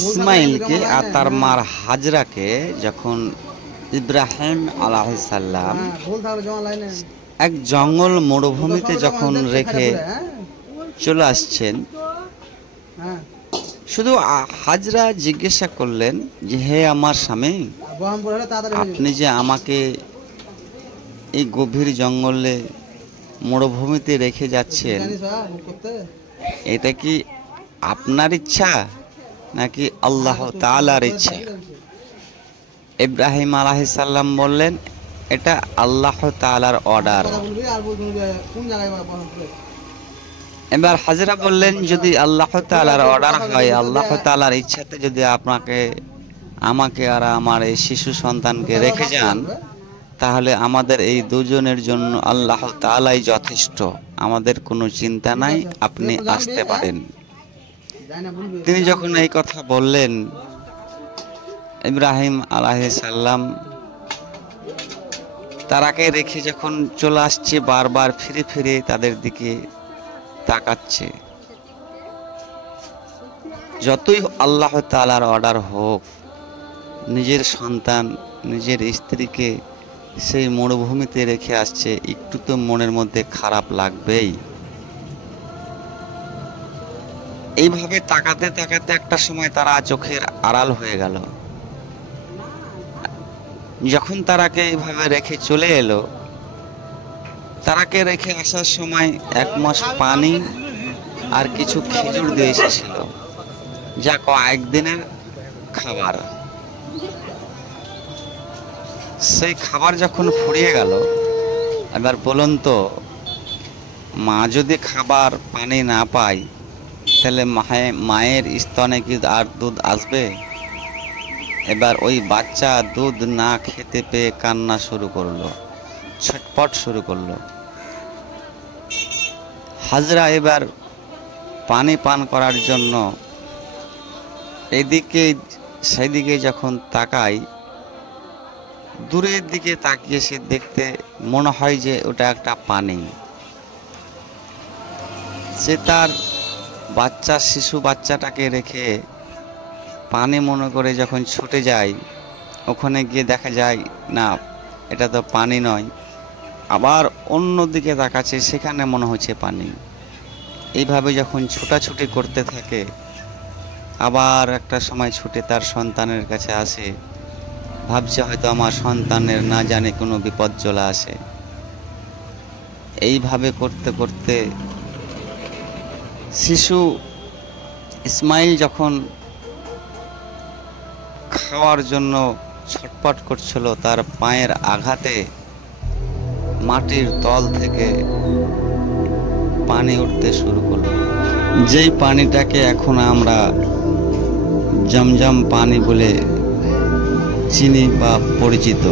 ইসমাইলকে আর তার মার হাজরাকে যখন ইব্রাহিম আলাইহিস সালাম এক জঙ্গল মরুভূমিতে যখন রেখে চলে আসছেন, শুধু হাজরা জিজ্ঞাসা করলেন যে হে আমার স্বামী, আপনি যে আমাকে এই গভীর জঙ্গলে মরুভূমিতে রেখে যাচ্ছেন, এটা কি আপনার ইচ্ছা নাকি আল্লাহ তাআলার ইচ্ছা? ইব্রাহিম আলাইহিস সালাম বললেন, এটা আল্লাহ তাআলার অর্ডার। এবার হাজরা বললেন, যদি আল্লাহ তাআলার অর্ডার হয়, আল্লাহ তাআলার ইচ্ছাতে যদি আমাকে আর আমার এই শিশু সন্তানকে রেখে যান, তাহলে আমাদের এই দুজনের জন্য আল্লাহ তাআলাই যথেষ্ট, আমাদের কোনো চিন্তা নাই, আপনি আসতে পারেন। তিনি যখন এই কথা বললেন, ইব্রাহিম আলাইহিস সালাম তারাকে রেখে যখন চলে আসছে, বারবার ফিরে ফিরে তাদের দিকে তাকাচ্ছে। যতই আল্লাহ তাআলার অর্ডার হোক, নিজের সন্তান, নিজের স্ত্রীকে সেই মরুভূমিতে রেখে আসছে, একটু তো মনের মধ্যে খারাপ লাগবেই। এইভাবে তাকাতে তাকাতে একটা সময় তারা চোখের আড়াল হয়ে গেল। যখন তারাকে এইভাবে রেখে চলে এলো, তারাকে রেখে আসার সময় 1 মাস পানি আর কিছু খেজুর দিয়ে এসেছিল, যা কয়েকদিনের খাবার। সেই খাবার যখন ফুরিয়ে গেল, এবার বলুন তো, মা যদি খাবার পানি না পায়, তাহলে মায়ের স্তনে কি আর দুধ আসবে? এবার ওই বাচ্চা দুধ না খেতে পেয়ে কান্না শুরু করলো, ছটপট শুরু করলো। হাজরা এবার পানি পান করার জন্য এদিকে সেদিকে যখন তাকাই, দূরের দিকে তাকিয়ে সে দেখতে মনে হয় যে ওটা একটা পানি। সে তার শিশু বাচ্চাটাকে রেখে পানি মনে করে যখন ছুটে যায়, ওখানে গিয়ে দেখা যায় না, এটা তো পানি নয়। আবার অন্য দিকে তাকাচ্ছে, সেখানে মনে হচ্ছে পানি। এইভাবে যখন ছুটাছুটি করতে থাকে, আবার একটা সময় ছুটে তার সন্তানের কাছে আসে, ভাবছে হয়তো আমার সন্তানের না জানে কোনো বিপদ চলে আসে। এইভাবে করতে করতে শিশু ইসমাইল যখন খাওয়ার জন্য ছটপট করছিল, তার পায়ের আঘাতে মাটির তল থেকে পানি উঠতে শুরু করলো, যেই পানিটাকে এখন আমরা জমজম পানি বলে চিনি বা পরিচিত।